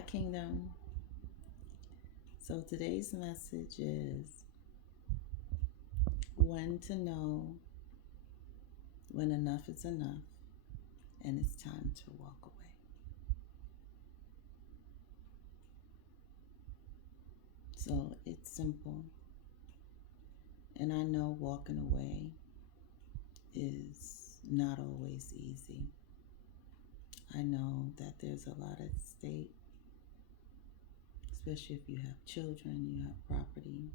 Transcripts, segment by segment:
Hi, Kingdom. So today's message is when to know when enough is enough and it's time to walk away. So it's simple. And I know walking away is not always easy. I know that there's a lot at stake, especially if you have children, you have property.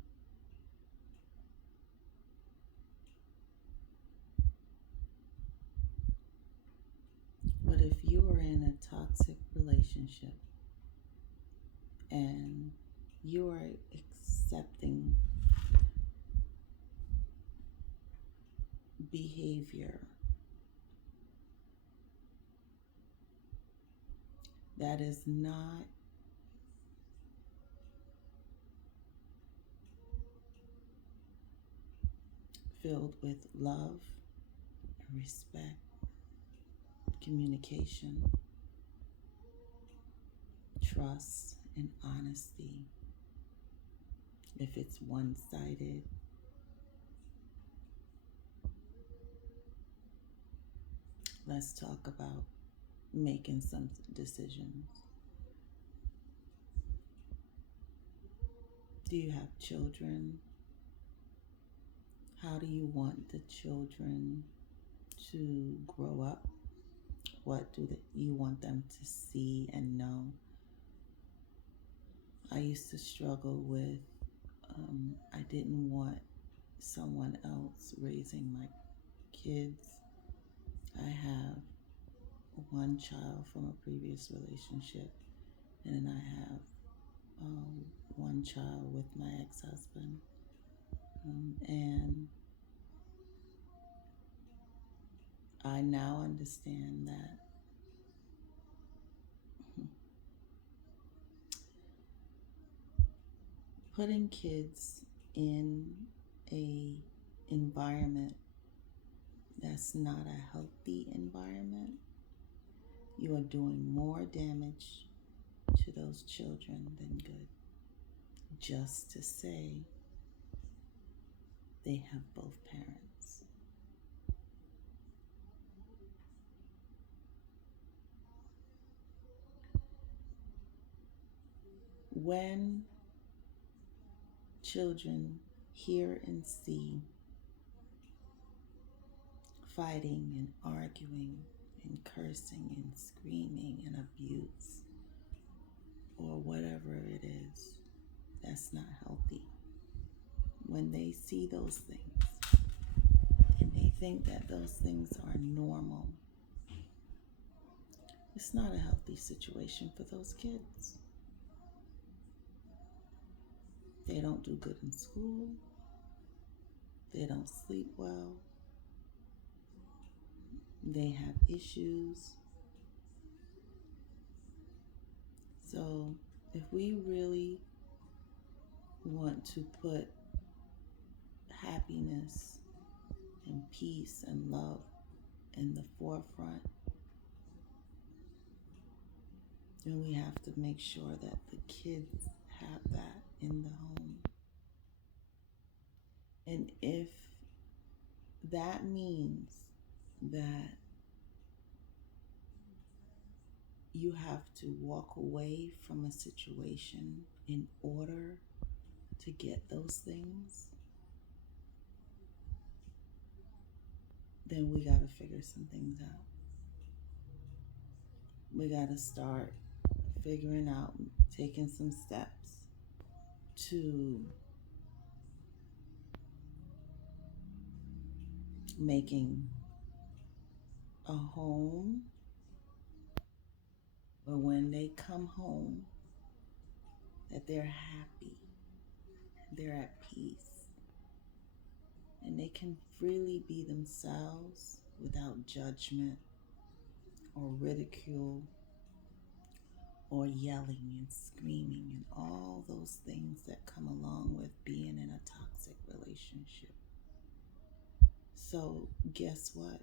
But if you are in a toxic relationship and you are accepting behavior that is not filled with love, respect, communication, trust, and honesty. If it's one-sided, let's talk about making some decisions. Do you have children? How do you want the children to grow up? What do you want them to see and know? I used to struggle with, I didn't want someone else raising my kids. I have one child from a previous relationship, and then I have one child with my ex-husband. And I now understand that putting kids in a environment that's not a healthy environment, you are doing more damage to those children than good. Just to say they have both parents. When children hear and see fighting and arguing and cursing and screaming and abuse or whatever it is, that's not healthy. When they see those things and they think that those things are normal, it's not a healthy situation for those kids. They don't do good in school. They don't sleep well. They have issues. So if we really want to put happiness and peace and love in the forefront, then we have to make sure that the kids have that in the home. And if that means that you have to walk away from a situation in order to get those things, then we got to figure some things out. We got to start figuring out, taking some steps to making a home where when they come home that they're happy, they're at peace, and they can freely be themselves without judgment or ridicule or yelling and screaming and all those things that come along with being in a toxic relationship. So guess what?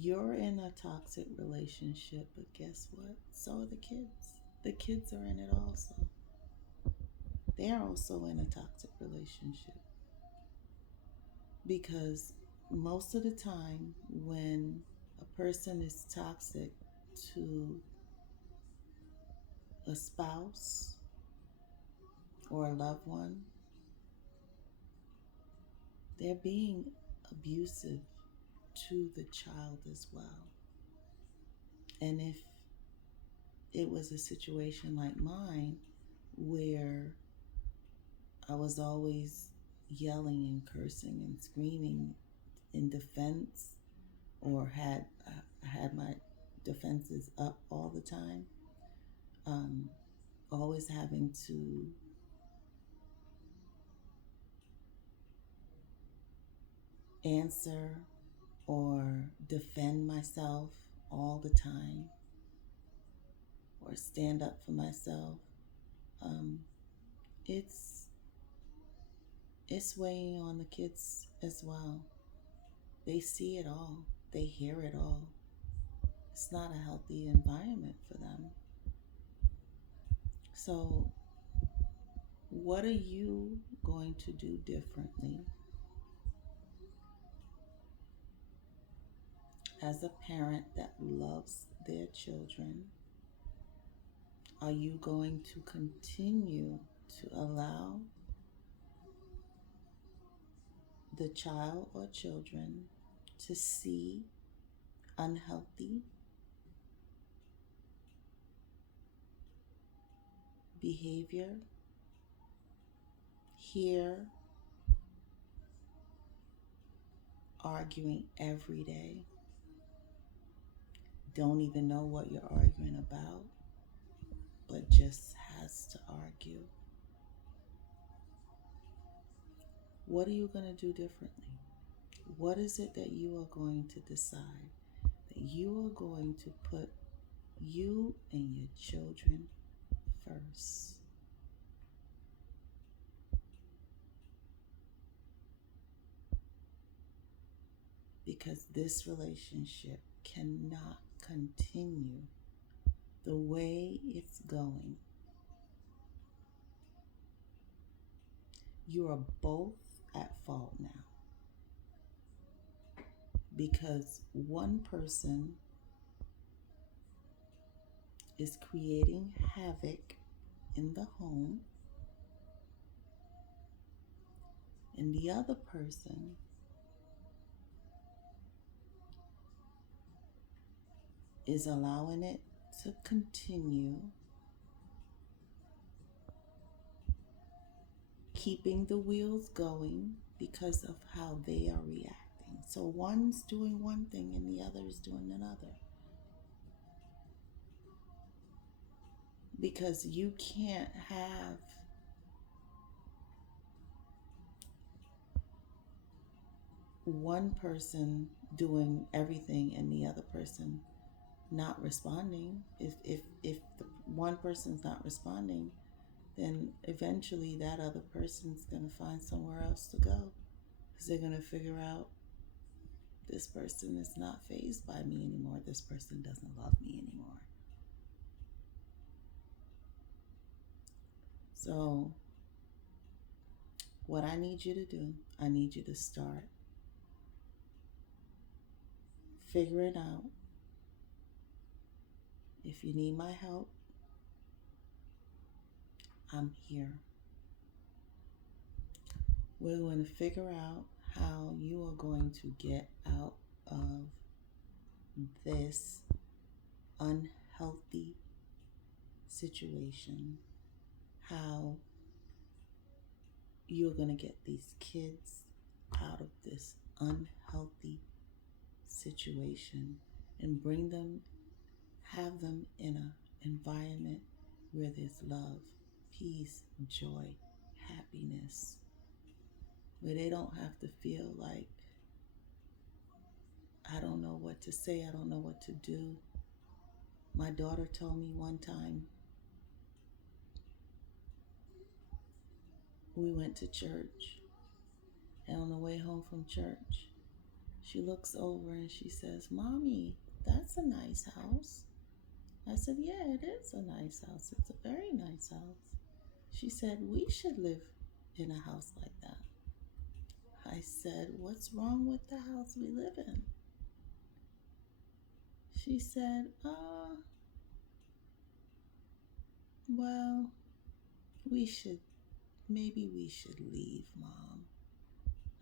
You're in a toxic relationship, but guess what? So are the kids. The kids are in it also. They're also in a toxic relationship because most of the time, when a person is toxic to a spouse or a loved one, they're being abusive to the child as well. And if it was a situation like mine where I was always yelling and cursing and screaming in defense, or had my defenses up all the time, um, always having to answer or defend myself all the time, or stand up for myself. Um, it's it's weighing on the kids as well. They see it all. They hear it all. It's not a healthy environment for them. So, what are you going to do differently as a parent that loves their children? Are you going to continue to allow the child or children to see unhealthy behavior, hear arguing every day, don't even know what you're arguing about, but just has to argue? What are you going to do differently? What is it that you are going to decide that you are going to put you and your children first? Because this relationship cannot continue the way it's going. You are both at fault now because one person is creating havoc in the home, and the other person is allowing it to continue, keeping the wheels going because of how they are reacting. So one's doing one thing and the other is doing another. Because you can't have one person doing everything and the other person not responding. If the one person's not responding, then eventually that other person's going to find somewhere else to go, because they're going to figure out, this person is not fazed by me anymore. This person doesn't love me anymore. So what I need you to do, I need you to start figuring out, if you need my help, I'm here. We're going to figure out how you are going to get out of this unhealthy situation, how you're going to get these kids out of this unhealthy situation and bring them, have them in an environment where there's love, peace, joy, happiness, where they don't have to feel like, I don't know what to say, I don't know what to do. My daughter told me one time, we went to church, and on the way home from church, She looks over and she says, "Mommy, that's a nice house." I said, "Yeah, it is a nice house. It's a very nice house." She said, "We should live in a house like that." I said, "What's wrong with the house we live in?" She said, well, maybe we should leave, Mom."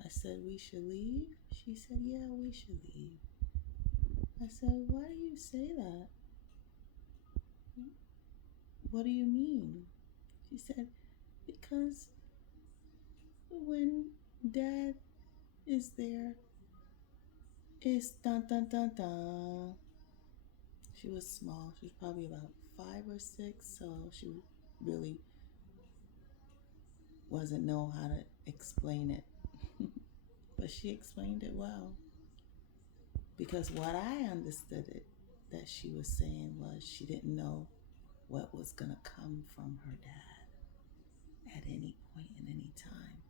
I said, "We should leave?" She said, "Yeah, we should leave." I said, "Why do you say that? What do you mean?" She said, "Because when Dad is there, it's dun dun dun dun." She was small. She was probably about 5 or 6, so she really wasn't know how to explain it. But she explained it well. Because what I understood it that she was saying was she didn't know what was going to come from her dad at any point in any time.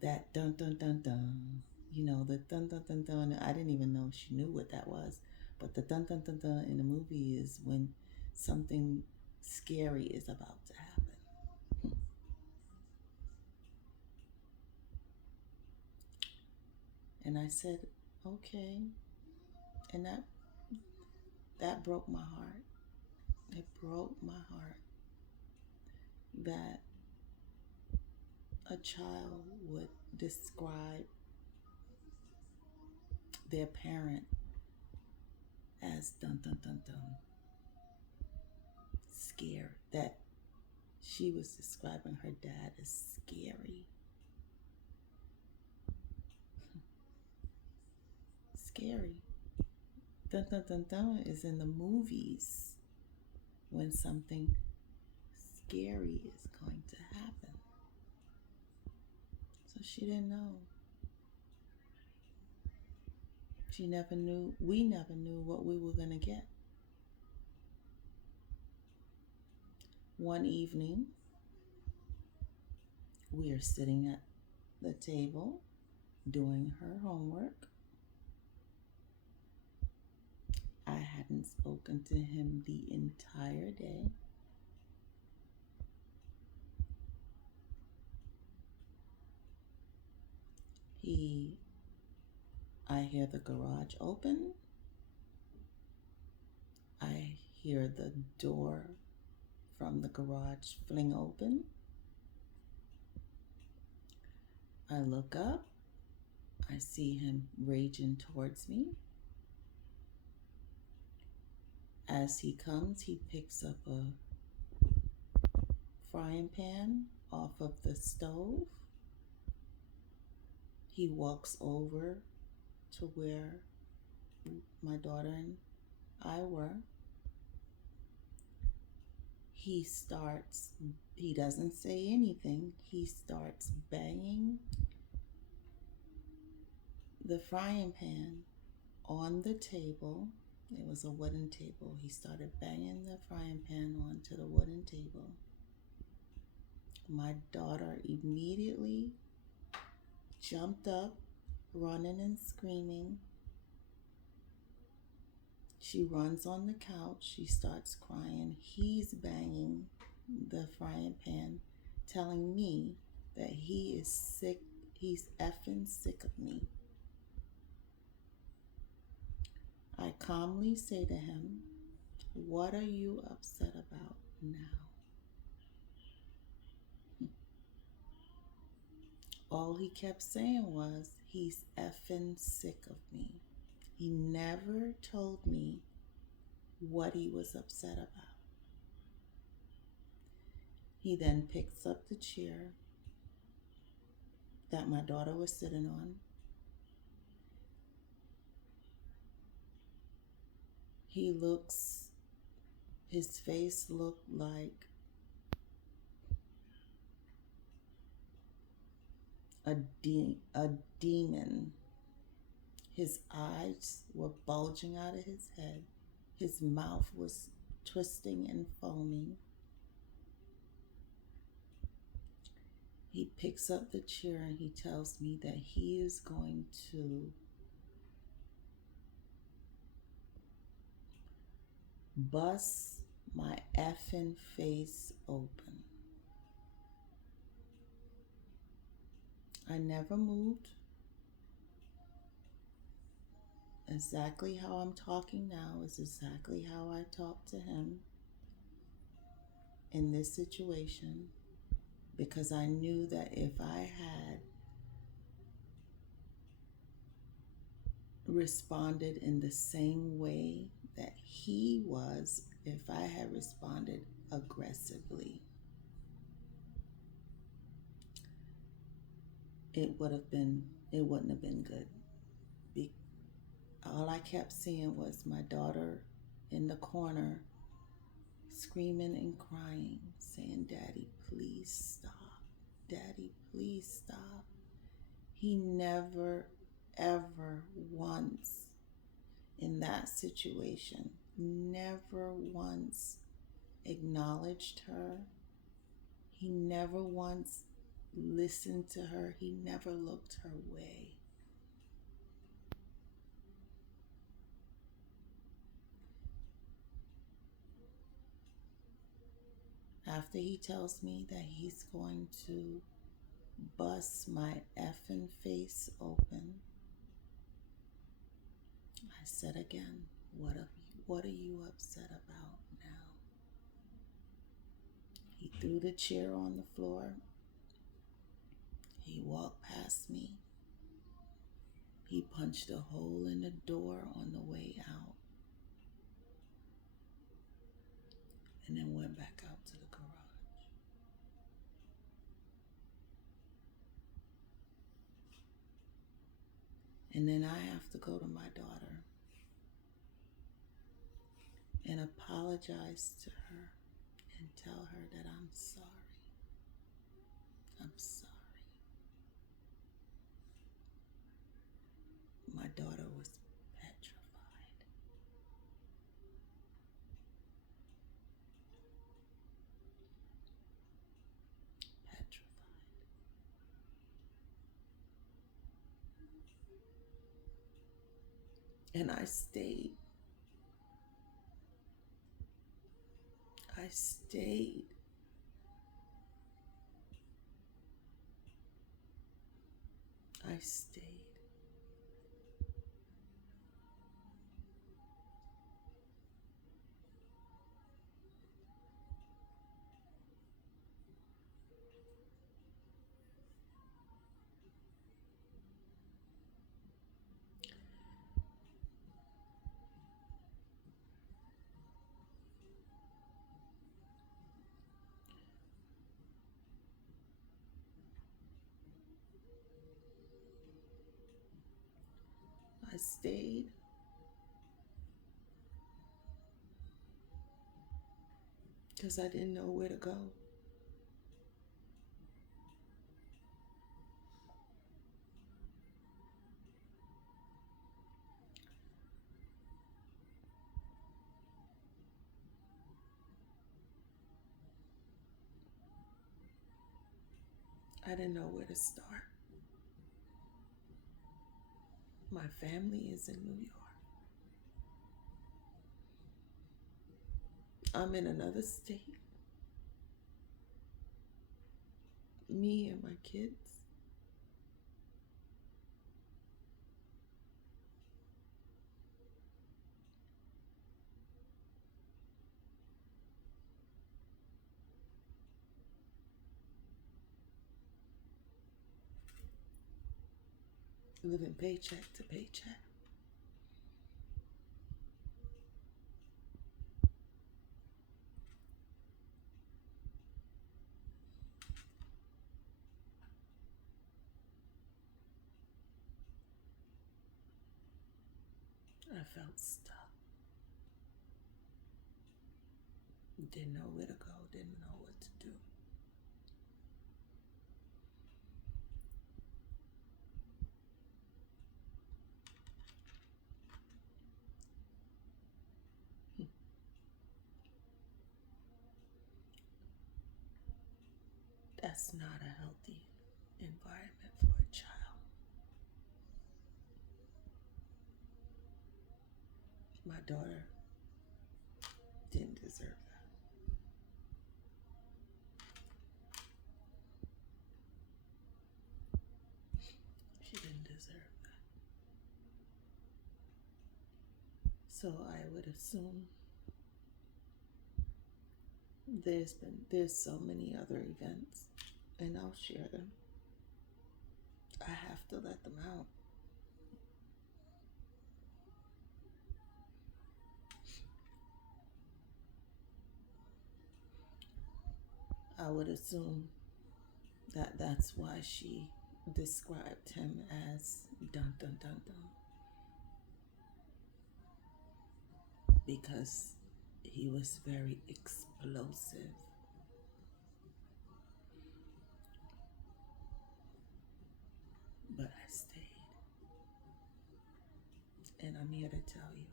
That dun dun dun dun, the dun dun dun dun. I didn't even know she knew what that was. But the dun dun dun dun in the movie is when something scary is about to happen. And I said, "Okay." And that broke my heart. It broke my heart that a child would describe their parent as dun dun dun dun, scared. That she was describing her dad as scary. Scary. Dun dun dun dun is in the movies when something scary is going to happen. So she didn't know. She never knew. We never knew what we were going to get. One evening, we are sitting at the table doing her homework. I hadn't spoken to him the entire day. I hear the garage open. I hear the door from the garage fling open. I look up. I see him raging towards me. As he comes, he picks up a frying pan off of the stove. He walks over to where my daughter and I were. He doesn't say anything. He starts banging the frying pan on the table. It was a wooden table. He started banging the frying pan onto the wooden table. My daughter immediately jumped up, running and screaming. She runs on the couch. She starts crying. He's banging the frying pan, telling me that he is sick. He's effing sick of me. I calmly say to him, "What are you upset about now?" All he kept saying was, "He's effing sick of me." He never told me what he was upset about. He then picks up the chair that my daughter was sitting on. His face looked like a demon. His eyes were bulging out of his head. His mouth was twisting and foaming. He picks up the chair and he tells me that he is going to bust my effing face open. I never moved. Exactly how I'm talking now is exactly how I talked to him in this situation, because I knew that if I had responded in the same way that he was, if I had responded aggressively, it wouldn't have been good. All I kept seeing was my daughter in the corner screaming and crying, saying, "Daddy, please stop. Daddy, please stop." He never, ever once in that situation, never once acknowledged her. He never once listened to her. He never looked her way. After he tells me that he's going to bust my effing face open, I said again, what are you upset about now? He threw the chair on the floor. He walked past me. He punched a hole in the door on the way out, and then went back out to the garage. And then I have to go to my daughter and apologize to her and tell her that I'm sorry. I'm sorry. My daughter was petrified. Petrified. And I stayed. I stayed. I stayed. I stayed because I didn't know where to go. I didn't know where to start. My family is in New York. I'm in another state. Me and my kids. Living paycheck to paycheck. I felt stuck. Didn't know where to go. Didn't know what to do. That's not a healthy environment for a child. My daughter So I would assume there's so many other events, and I'll share them. I have to let them out. I would assume that that's why she described him as dun dun dun dun, because he was very explosive. But I stayed, and I'm here to tell you,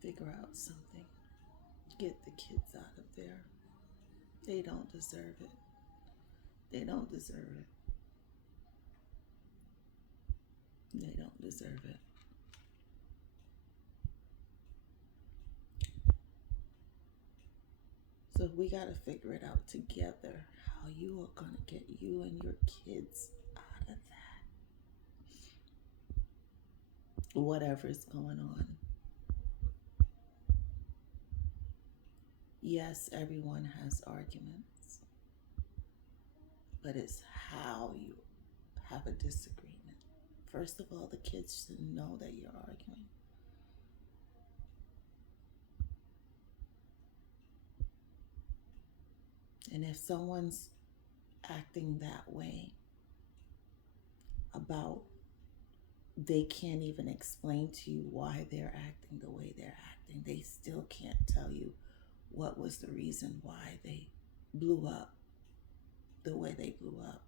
figure out something. Get the kids out of there. They don't deserve it. They don't deserve it. They don't deserve it. So we got to figure it out together, how you are going to get you and your kids out of that. Whatever's going on. Yes, everyone has arguments, but it's how you have a disagreement. First of all, the kids should know that you're arguing. And if someone's acting that way about, they can't even explain to you why they're acting the way they're acting. They still can't tell you what was the reason why they blew up the way they blew up.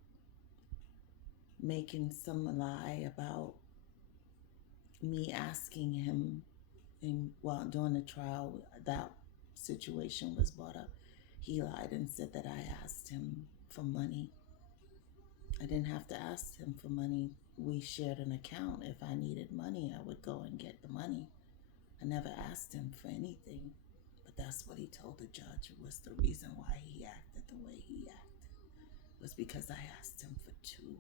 Making some lie about me asking him, and while during the trial, that situation was brought up. He lied and said that I asked him for money. I didn't have to ask him for money. We shared an account. If I needed money, I would go and get the money. I never asked him for anything, but that's what he told the judge was the reason why he acted the way he acted, was because I asked him for $200.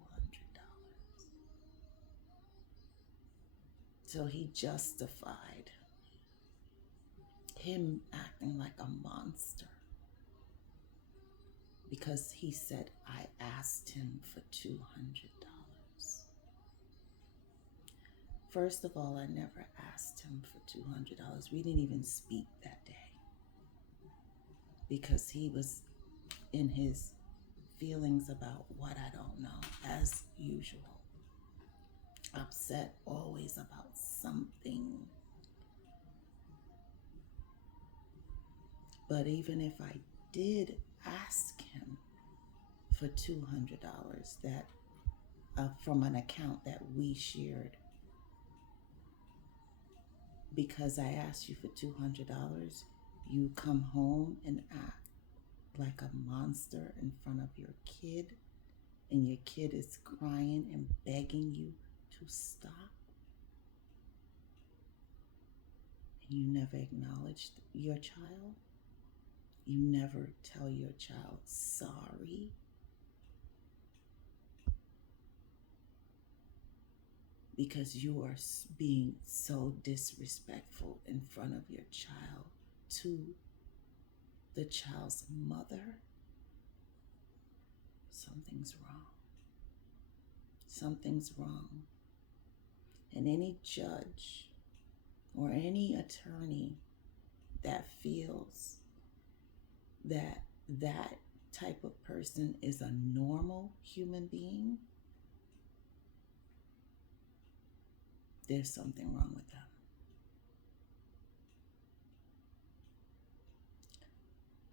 So he justified him acting like a monster because he said I asked him for $200. First of all, I never asked him for $200. We didn't even speak that day because he was in his feelings about what I don't know, as usual. Upset always about something. But even if I did ask him for $200 that from an account that we shared, because I asked you for $200, you come home and act like a monster in front of your kid, and your kid is crying and begging you to stop, and you never acknowledged your child. You never tell your child sorry. Because you are being so disrespectful in front of your child to the child's mother. Something's wrong. Something's wrong. And any judge or any attorney that feels that that type of person is a normal human being, there's something wrong with them.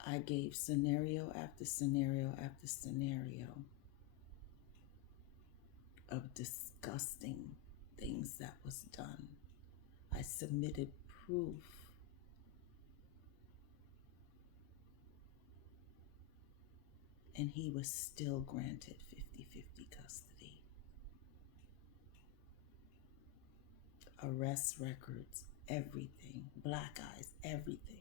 I gave scenario after scenario after scenario of disgusting things that was done. I submitted proof. And he was still granted 50-50 custody. Arrest records, everything, black eyes, everything.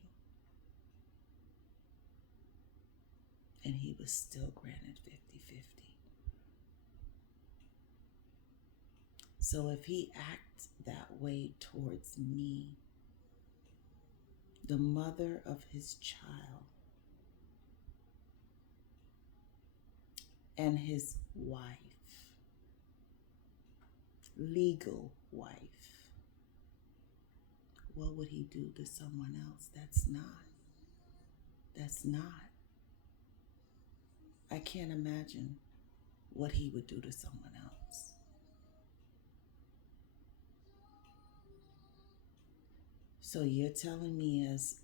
And he was still granted 50-50. So if he acts that way towards me, the mother of his child, and his wife, legal wife, what would he do to someone else? That's not. I can't imagine what he would do to someone else. So you're telling me as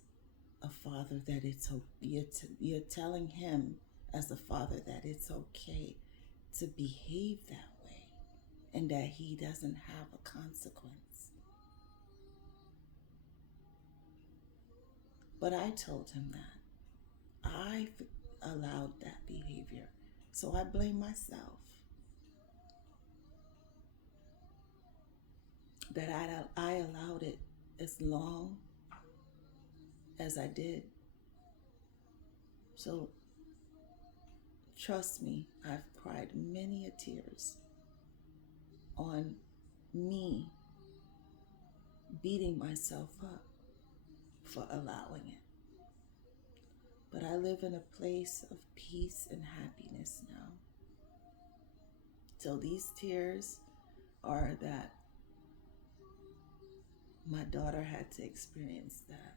a father that it's you're telling him as a father that it's okay to behave that way and that he doesn't have a consequence. But I told him that I allowed that behavior, so I blame myself that I allowed it as long as I did. So trust me, I've cried many a tears on me beating myself up for allowing it. But I live in a place of peace and happiness now. So these tears are that my daughter had to experience that.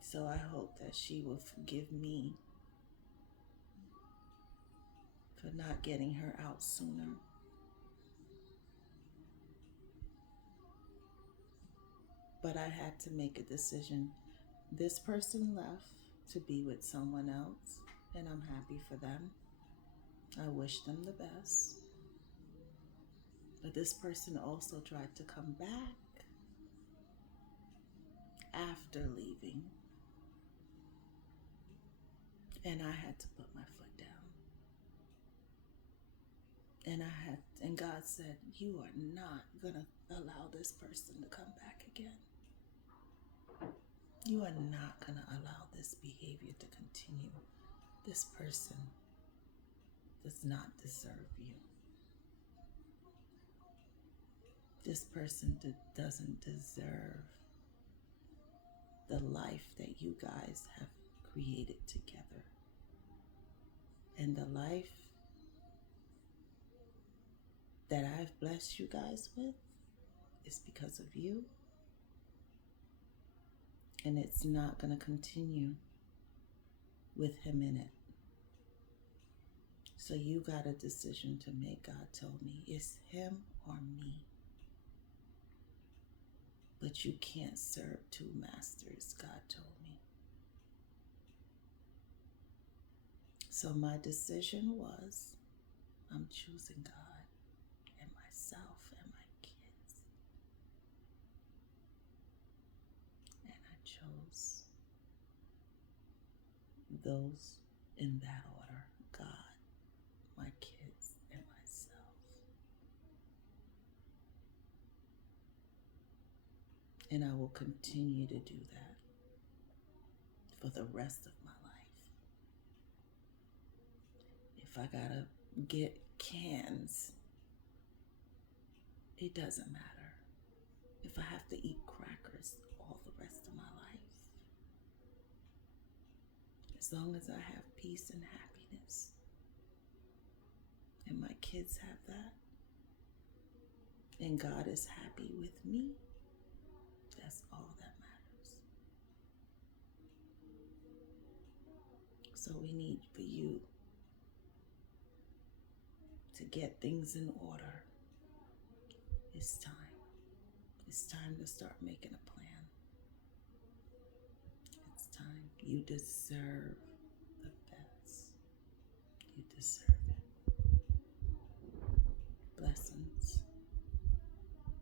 So I hope that she will forgive me for not getting her out sooner. But I had to make a decision. This person left to be with someone else, and I'm happy for them. I wish them the best. But this person also tried to come back after leaving. And I had to put my foot down. And God said, you are not gonna allow this person to come back again. You are not gonna allow this behavior to continue. This person does not deserve you. This person doesn't deserve the life that you guys have created together. And the life that I've blessed you guys with is because of you. And it's not going to continue with him in it. So you got a decision to make. God told me it's him or me. But you can't serve two masters, God told me. So my decision was, I'm choosing God and myself and my kids. And I chose those in that order: God, my kids, and myself. And I will continue to do that for the rest of my life. If I gotta get cans, it doesn't matter. If I have to eat crackers all the rest of my life, as long as I have peace and happiness, and my kids have that, and God is happy with me, that's all that matters. So we need for you to get things in order. It's time. It's time to start making a plan. It's time. You deserve